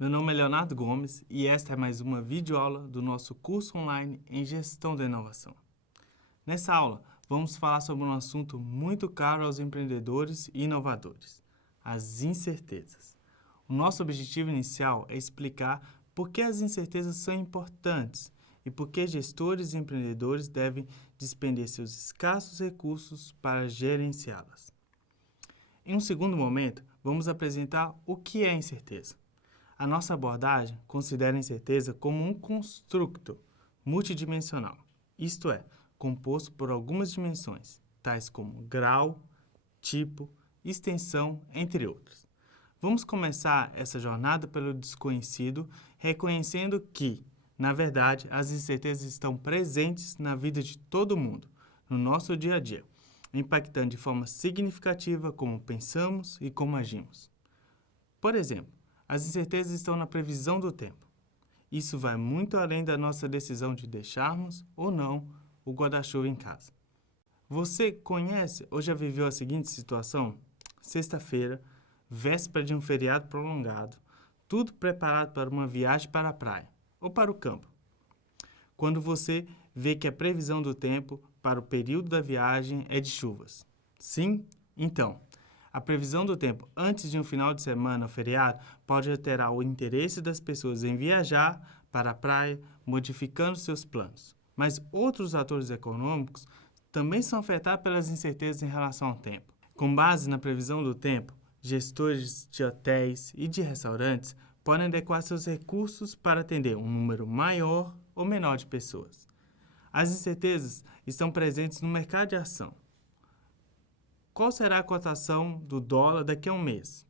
Meu nome é Leonardo Gomes e esta é mais uma videoaula do nosso curso online em Gestão da Inovação. Nessa aula, vamos falar sobre um assunto muito caro aos empreendedores e inovadores: as incertezas. O nosso objetivo inicial é explicar por que as incertezas são importantes e por que gestores e empreendedores devem despender seus escassos recursos para gerenciá-las. Em um segundo momento, vamos apresentar o que é incerteza. A nossa abordagem considera a incerteza como um construto multidimensional, isto é, composto por algumas dimensões, tais como grau, tipo, extensão, entre outros. Vamos começar essa jornada pelo desconhecido, reconhecendo que, na verdade, as incertezas estão presentes na vida de todo mundo, no nosso dia a dia, impactando de forma significativa como pensamos e como agimos. Por exemplo, as incertezas estão na previsão do tempo. Isso vai muito além da nossa decisão de deixarmos ou não o guarda-chuva em casa. Você conhece ou já viveu a seguinte situação? Sexta-feira, véspera de um feriado prolongado, tudo preparado para uma viagem para a praia ou para o campo. Quando você vê que a previsão do tempo para o período da viagem é de chuvas. Sim? Então, a previsão do tempo antes de um final de semana ou feriado pode alterar o interesse das pessoas em viajar para a praia, modificando seus planos. Mas outros atores econômicos também são afetados pelas incertezas em relação ao tempo. Com base na previsão do tempo, gestores de hotéis e de restaurantes podem adequar seus recursos para atender um número maior ou menor de pessoas. As incertezas estão presentes no mercado de ação. Qual será a cotação do dólar daqui a um mês?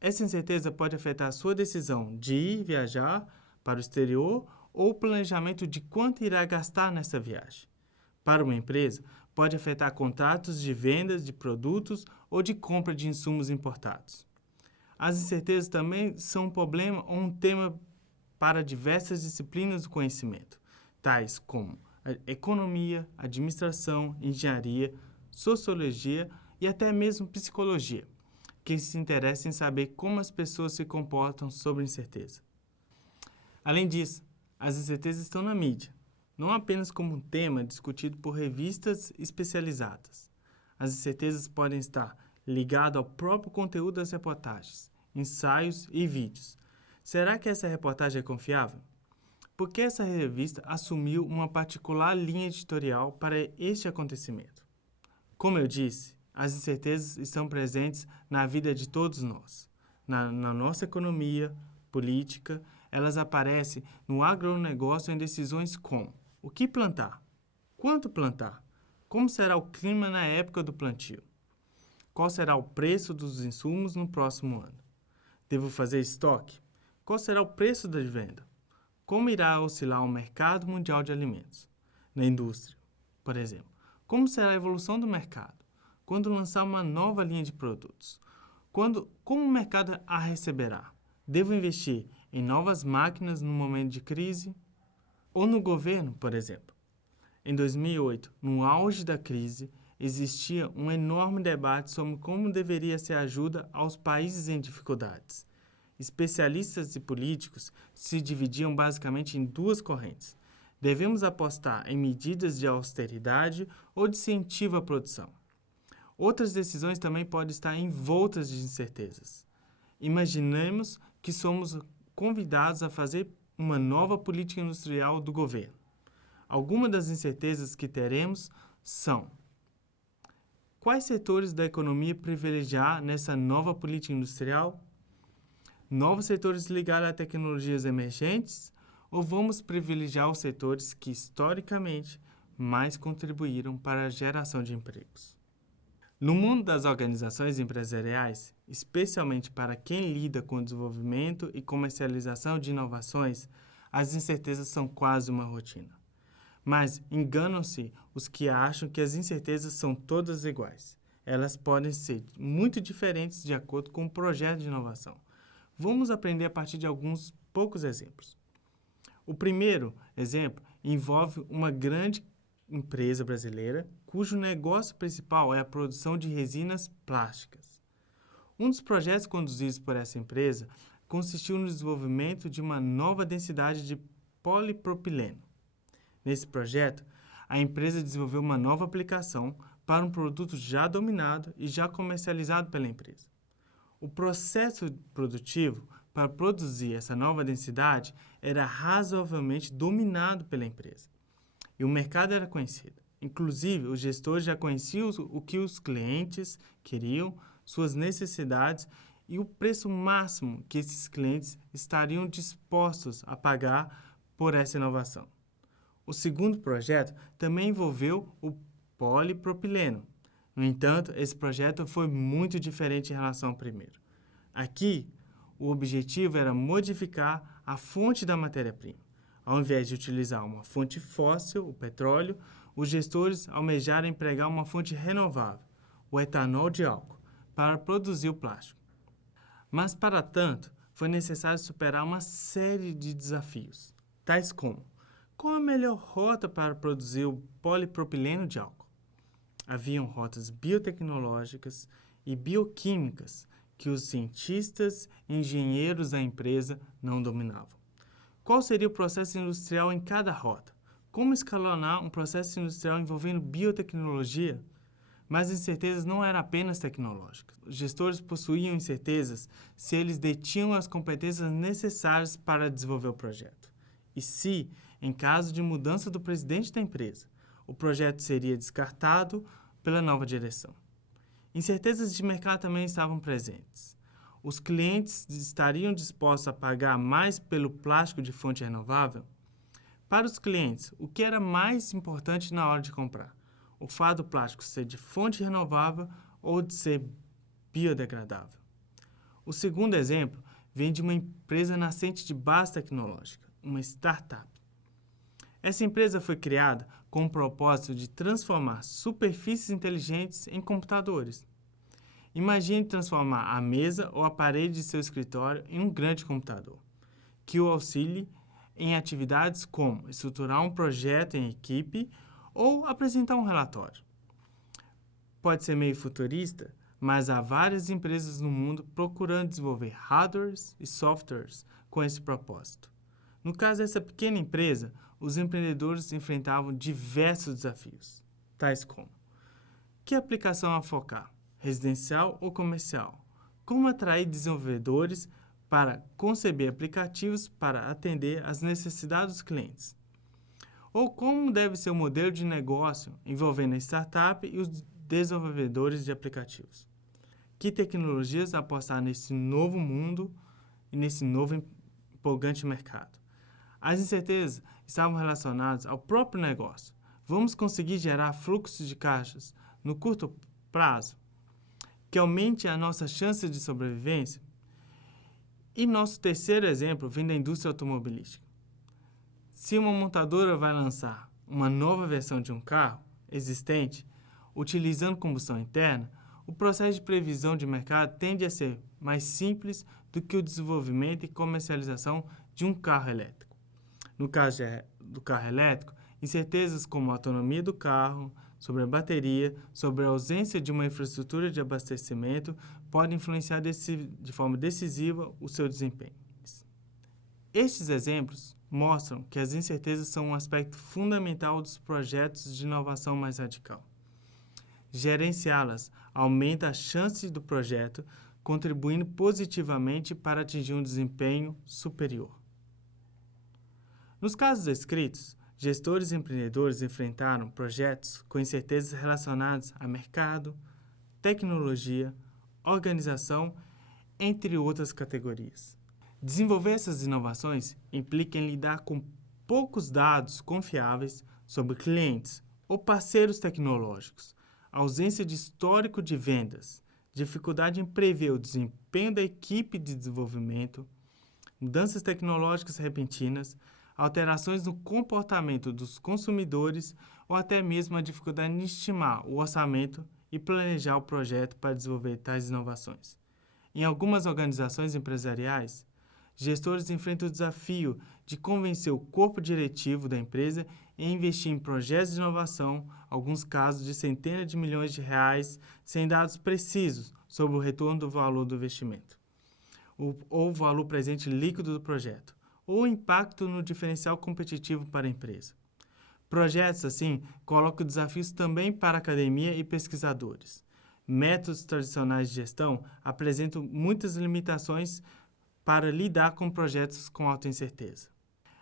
Essa incerteza pode afetar a sua decisão de ir viajar para o exterior ou o planejamento de quanto irá gastar nessa viagem. Para uma empresa, pode afetar contratos de vendas de produtos ou de compra de insumos importados. As incertezas também são um problema ou um tema para diversas disciplinas do conhecimento, tais como economia, administração, engenharia, sociologia e até mesmo psicologia, que se interessam em saber como as pessoas se comportam sob incerteza. Além disso, as incertezas estão na mídia, não apenas como um tema discutido por revistas especializadas. As incertezas podem estar ligadas ao próprio conteúdo das reportagens, ensaios e vídeos. Será que essa reportagem é confiável? Por que essa revista assumiu uma particular linha editorial para este acontecimento? Como eu disse, as incertezas estão presentes na vida de todos nós. Na nossa economia, política, elas aparecem no agronegócio em decisões como: o que plantar? Quanto plantar? Como será o clima na época do plantio? Qual será o preço dos insumos no próximo ano? Devo fazer estoque? Qual será o preço da venda? Como irá oscilar o mercado mundial de alimentos? Na indústria, por exemplo, como será a evolução do mercado? Quando lançar uma nova linha de produtos? Como o mercado a receberá? Devo investir em novas máquinas no momento de crise? Ou no governo, por exemplo? Em 2008, no auge da crise, existia um enorme debate sobre como deveria ser a ajuda aos países em dificuldades. Especialistas e políticos se dividiam basicamente em duas correntes. Devemos apostar em medidas de austeridade ou de incentivo à produção. Outras decisões também podem estar envoltas de incertezas. Imaginemos que somos convidados a fazer uma nova política industrial do governo. Algumas das incertezas que teremos são: quais setores da economia privilegiar nessa nova política industrial? Novos setores ligados a tecnologias emergentes? Ou vamos privilegiar os setores que, historicamente, mais contribuíram para a geração de empregos? No mundo das organizações empresariais, especialmente para quem lida com o desenvolvimento e comercialização de inovações, as incertezas são quase uma rotina. Mas enganam-se os que acham que as incertezas são todas iguais. Elas podem ser muito diferentes de acordo com o projeto de inovação. Vamos aprender a partir de alguns poucos exemplos. O primeiro exemplo envolve uma grande empresa brasileira cujo negócio principal é a produção de resinas plásticas. Um dos projetos conduzidos por essa empresa consistiu no desenvolvimento de uma nova densidade de polipropileno. Nesse projeto, a empresa desenvolveu uma nova aplicação para um produto já dominado e já comercializado pela empresa. O processo produtivo para produzir essa nova densidade era razoavelmente dominado pela empresa e o mercado era conhecido. Inclusive, os gestores já conheciam o que os clientes queriam, suas necessidades e o preço máximo que esses clientes estariam dispostos a pagar por essa inovação. O segundo projeto também envolveu o polipropileno. No entanto, esse projeto foi muito diferente em relação ao primeiro. Aqui, o objetivo era modificar a fonte da matéria-prima. Ao invés de utilizar uma fonte fóssil, o petróleo, os gestores almejaram empregar uma fonte renovável, o etanol de álcool, para produzir o plástico. Mas, para tanto, foi necessário superar uma série de desafios, tais como: qual a melhor rota para produzir o polipropileno de álcool? Haviam rotas biotecnológicas e bioquímicas que os cientistas e engenheiros da empresa não dominavam. Qual seria o processo industrial em cada rota? Como escalonar um processo industrial envolvendo biotecnologia? Mas incertezas não eram apenas tecnológicas. Os gestores possuíam incertezas se eles detinham as competências necessárias para desenvolver o projeto. E se, em caso de mudança do presidente da empresa, o projeto seria descartado pela nova direção. Incertezas de mercado também estavam presentes. Os clientes estariam dispostos a pagar mais pelo plástico de fonte renovável? Para os clientes, o que era mais importante na hora de comprar? O fato do plástico ser de fonte renovável ou de ser biodegradável? O segundo exemplo vem de uma empresa nascente de base tecnológica, uma startup. Essa empresa foi criada com o propósito de transformar superfícies inteligentes em computadores. Imagine transformar a mesa ou a parede de seu escritório em um grande computador, que o auxilie em atividades como estruturar um projeto em equipe ou apresentar um relatório. Pode ser meio futurista, mas há várias empresas no mundo procurando desenvolver hardwares e softwares com esse propósito. No caso dessa pequena empresa, os empreendedores enfrentavam diversos desafios, tais como: que aplicação a focar? Residencial ou comercial? Como atrair desenvolvedores para conceber aplicativos para atender às necessidades dos clientes? Ou como deve ser o modelo de negócio envolvendo a startup e os desenvolvedores de aplicativos? Que tecnologias apostar nesse novo mundo e nesse novo empolgante mercado? As incertezas estavam relacionadas ao próprio negócio. Vamos conseguir gerar fluxos de caixas no curto prazo que aumente a nossa chance de sobrevivência? E nosso terceiro exemplo vem da indústria automobilística. Se uma montadora vai lançar uma nova versão de um carro existente, utilizando combustão interna, o processo de previsão de mercado tende a ser mais simples do que o desenvolvimento e comercialização de um carro elétrico. No caso do carro elétrico, incertezas como a autonomia do carro, sobre a bateria, sobre a ausência de uma infraestrutura de abastecimento, podem influenciar de forma decisiva o seu desempenho. Estes exemplos mostram que as incertezas são um aspecto fundamental dos projetos de inovação mais radical. Gerenciá-las aumenta a chance do projeto, contribuindo positivamente para atingir um desempenho superior. Nos casos descritos, gestores e empreendedores enfrentaram projetos com incertezas relacionadas a mercado, tecnologia, organização, entre outras categorias. Desenvolver essas inovações implica em lidar com poucos dados confiáveis sobre clientes ou parceiros tecnológicos, ausência de histórico de vendas, dificuldade em prever o desempenho da equipe de desenvolvimento, mudanças tecnológicas repentinas, alterações no comportamento dos consumidores ou até mesmo a dificuldade em estimar o orçamento e planejar o projeto para desenvolver tais inovações. Em algumas organizações empresariais, gestores enfrentam o desafio de convencer o corpo diretivo da empresa em investir em projetos de inovação, alguns casos de centenas de milhões de reais, sem dados precisos sobre o retorno do valor do investimento. ou o valor presente líquido do projeto, ou o impacto no diferencial competitivo para a empresa. Projetos assim colocam desafios também para a academia e pesquisadores. Métodos tradicionais de gestão apresentam muitas limitações para lidar com projetos com alta incerteza.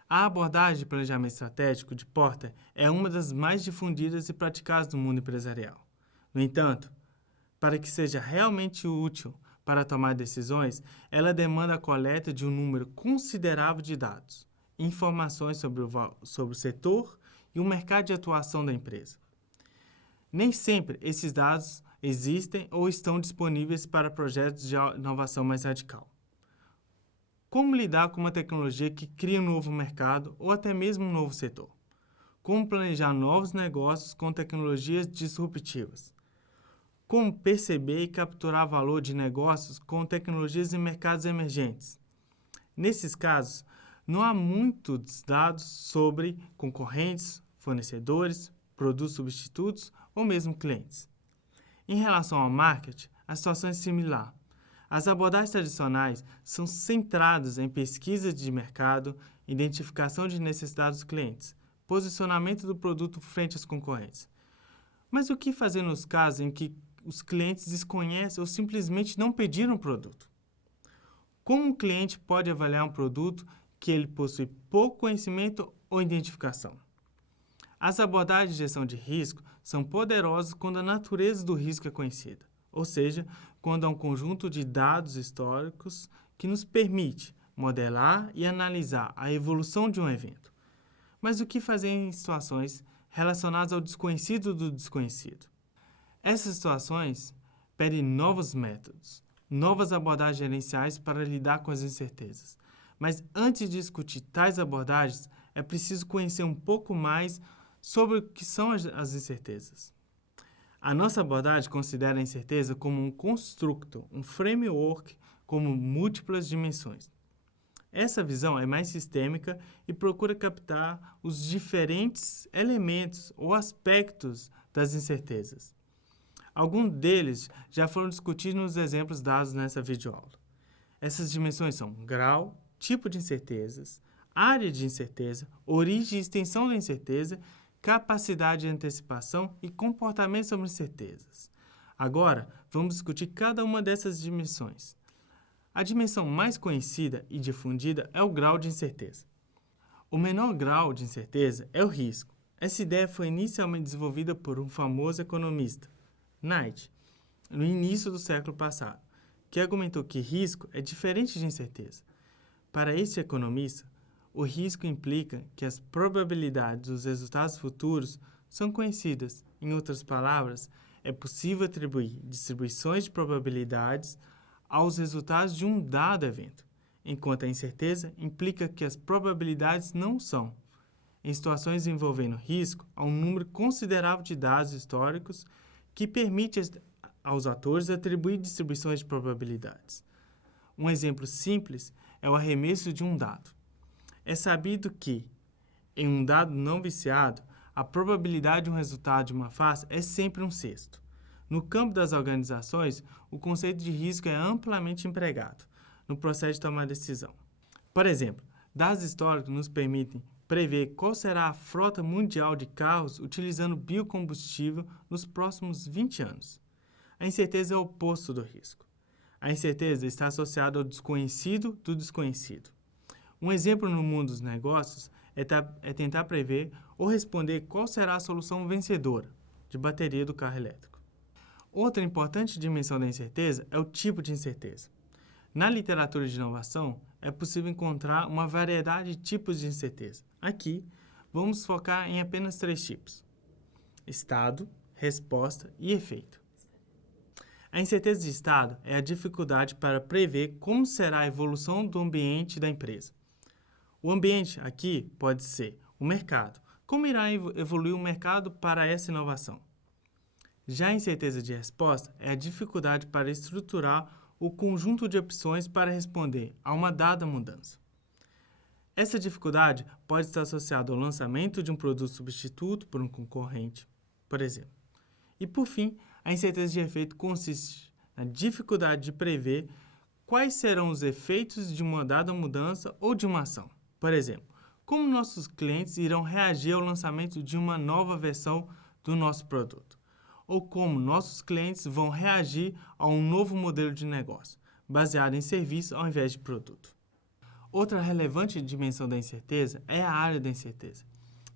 A abordagem de planejamento estratégico de Porter é uma das mais difundidas e praticadas no mundo empresarial. No entanto, para que seja realmente útil para tomar decisões, ela demanda a coleta de um número considerável de dados, informações sobre o setor e o mercado de atuação da empresa. Nem sempre esses dados existem ou estão disponíveis para projetos de inovação mais radical. Como lidar com uma tecnologia que cria um novo mercado ou até mesmo um novo setor? Como planejar novos negócios com tecnologias disruptivas? Como perceber e capturar valor de negócios com tecnologias em mercados emergentes? Nesses casos, não há muitos dados sobre concorrentes, fornecedores, produtos substitutos ou mesmo clientes. Em relação ao marketing, a situação é similar. As abordagens tradicionais são centradas em pesquisa de mercado, identificação de necessidades dos clientes, posicionamento do produto frente aos concorrentes. Mas o que fazer nos casos em que os clientes desconhecem ou simplesmente não pediram o produto? Como um cliente pode avaliar um produto que ele possui pouco conhecimento ou identificação? As abordagens de gestão de risco são poderosas quando a natureza do risco é conhecida, ou seja, quando há um conjunto de dados históricos que nos permite modelar e analisar a evolução de um evento. Mas o que fazer em situações relacionadas ao desconhecido do desconhecido? Essas situações pedem novos métodos, novas abordagens gerenciais para lidar com as incertezas. Mas antes de discutir tais abordagens, é preciso conhecer um pouco mais sobre o que são as incertezas. A nossa abordagem considera a incerteza como um construto, um framework com múltiplas dimensões. Essa visão é mais sistêmica e procura captar os diferentes elementos ou aspectos das incertezas. Alguns deles já foram discutidos nos exemplos dados nessa videoaula. Essas dimensões são grau, tipo de incertezas, área de incerteza, origem e extensão da incerteza, capacidade de antecipação e comportamento sobre incertezas. Agora, vamos discutir cada uma dessas dimensões. A dimensão mais conhecida e difundida é o grau de incerteza. O menor grau de incerteza é o risco. Essa ideia foi inicialmente desenvolvida por um famoso economista, Knight, no início do século passado, que argumentou que risco é diferente de incerteza. Para este economista, o risco implica que as probabilidades dos resultados futuros são conhecidas. Em outras palavras, é possível atribuir distribuições de probabilidades aos resultados de um dado evento, enquanto a incerteza implica que as probabilidades não são. Em situações envolvendo risco, há um número considerável de dados históricos que permite aos atores atribuir distribuições de probabilidades. Um exemplo simples é o arremesso de um dado. É sabido que, em um dado não viciado, a probabilidade de um resultado de uma face é sempre um sexto. No campo das organizações, o conceito de risco é amplamente empregado no processo de tomar decisão. Por exemplo, dados históricos nos permitem prever qual será a frota mundial de carros utilizando biocombustível nos próximos 20 anos. A incerteza é o oposto do risco. A incerteza está associada ao desconhecido do desconhecido. Um exemplo no mundo dos negócios é tentar prever ou responder qual será a solução vencedora de bateria do carro elétrico. Outra importante dimensão da incerteza é o tipo de incerteza. Na literatura de inovação, é possível encontrar uma variedade de tipos de incerteza. Aqui, vamos focar em apenas 3 tipos: estado, resposta e efeito. A incerteza de estado é a dificuldade para prever como será a evolução do ambiente da empresa. O ambiente aqui pode ser o mercado. Como irá evoluir o mercado para essa inovação? Já a incerteza de resposta é a dificuldade para estruturar o conjunto de opções para responder a uma dada mudança. Essa dificuldade pode estar associada ao lançamento de um produto substituto por um concorrente, por exemplo. E, por fim, a incerteza de efeito consiste na dificuldade de prever quais serão os efeitos de uma dada mudança ou de uma ação. Por exemplo, como nossos clientes irão reagir ao lançamento de uma nova versão do nosso produto, ou como nossos clientes vão reagir a um novo modelo de negócio, baseado em serviço ao invés de produto. Outra relevante dimensão da incerteza é a área da incerteza.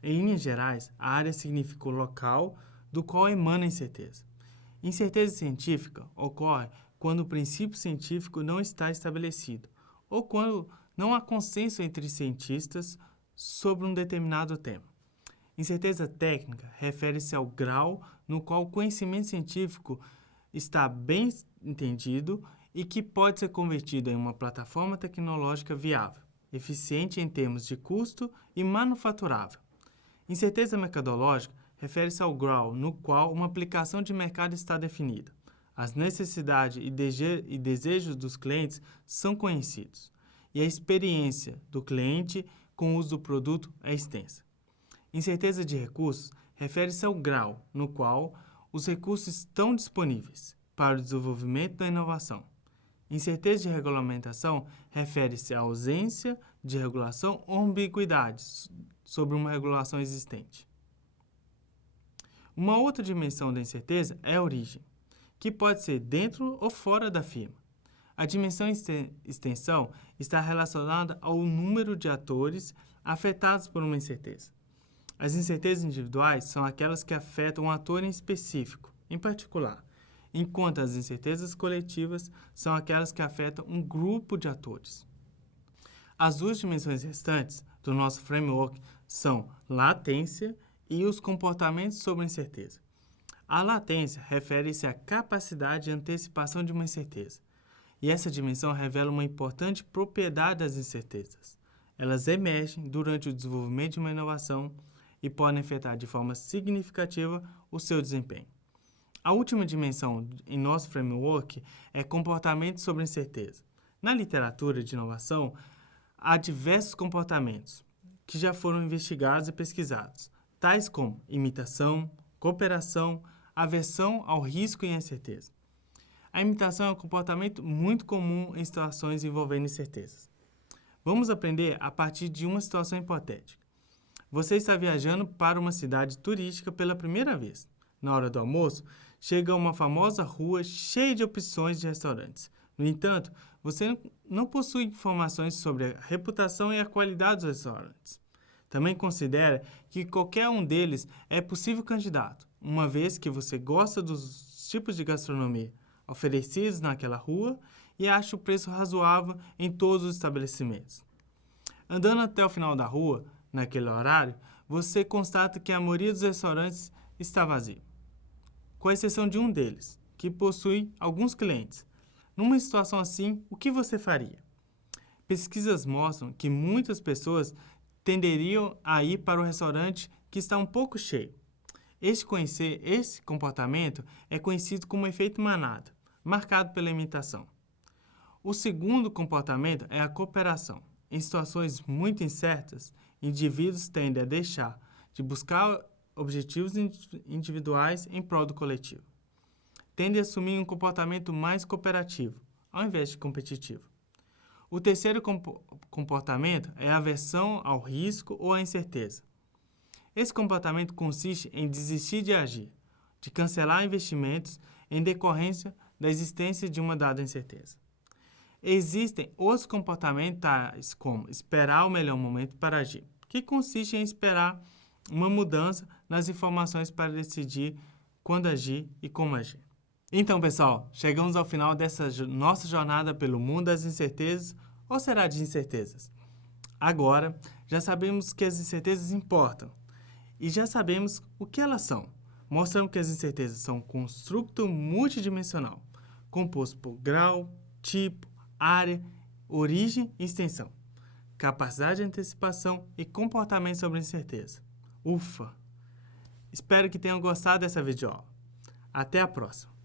Em linhas gerais, a área significa o local do qual emana a incerteza. Incerteza científica ocorre quando o princípio científico não está estabelecido, ou quando não há consenso entre cientistas sobre um determinado tema. Incerteza técnica refere-se ao grau no qual o conhecimento científico está bem entendido e que pode ser convertido em uma plataforma tecnológica viável, eficiente em termos de custo e manufaturável. Incerteza metodológica refere-se ao grau no qual uma aplicação de mercado está definida. As necessidades e desejos dos clientes são conhecidos, e a experiência do cliente com o uso do produto é extensa. Incerteza de recursos refere-se ao grau no qual os recursos estão disponíveis para o desenvolvimento da inovação. Incerteza de regulamentação refere-se à ausência de regulação ou ambiguidade sobre uma regulação existente. Uma outra dimensão da incerteza é a origem, que pode ser dentro ou fora da firma. A dimensão extensão está relacionada ao número de atores afetados por uma incerteza. As incertezas individuais são aquelas que afetam um ator em específico, em particular, enquanto as incertezas coletivas são aquelas que afetam um grupo de atores. As duas dimensões restantes do nosso framework são latência e os comportamentos sobre a incerteza. A latência refere-se à capacidade de antecipação de uma incerteza, e essa dimensão revela uma importante propriedade das incertezas. Elas emergem durante o desenvolvimento de uma inovação e podem afetar de forma significativa o seu desempenho. A última dimensão em nosso framework é comportamento sobre incerteza. Na literatura de inovação, há diversos comportamentos que já foram investigados e pesquisados, tais como imitação, cooperação, aversão ao risco e à incerteza. A imitação é um comportamento muito comum em situações envolvendo incertezas. Vamos aprender a partir de uma situação hipotética. Você está viajando para uma cidade turística pela primeira vez. Na hora do almoço, chega a uma famosa rua cheia de opções de restaurantes. No entanto, você não possui informações sobre a reputação e a qualidade dos restaurantes. Também considera que qualquer um deles é possível candidato, uma vez que você gosta dos tipos de gastronomia oferecidos naquela rua e acha o preço razoável em todos os estabelecimentos. Andando até o final da rua, naquele horário, você constata que a maioria dos restaurantes está vazio, com exceção de um deles, que possui alguns clientes. Numa situação assim, o que você faria? Pesquisas mostram que muitas pessoas tenderiam a ir para o restaurante que está um pouco cheio. Esse comportamento é conhecido como efeito manada, marcado pela imitação. O segundo comportamento é a cooperação. Em situações muito incertas, indivíduos tendem a deixar de buscar objetivos individuais em prol do coletivo. Tendem a assumir um comportamento mais cooperativo, ao invés de competitivo. O terceiro comportamento é a aversão ao risco ou à incerteza. Esse comportamento consiste em desistir de agir, de cancelar investimentos em decorrência da existência de uma dada incerteza. Existem outros comportamentos tais como esperar o melhor momento para agir, que consiste em esperar uma mudança nas informações para decidir quando agir e como agir. Então, pessoal, chegamos ao final dessa nossa jornada pelo mundo das incertezas, ou será de incertezas? Agora, já sabemos que as incertezas importam e já sabemos o que elas são. Mostramos que as incertezas são um construto multidimensional, composto por grau, tipo, área, origem e extensão, capacidade de antecipação e comportamento sobre incerteza. Ufa! Espero que tenham gostado dessa videoaula. Até a próxima!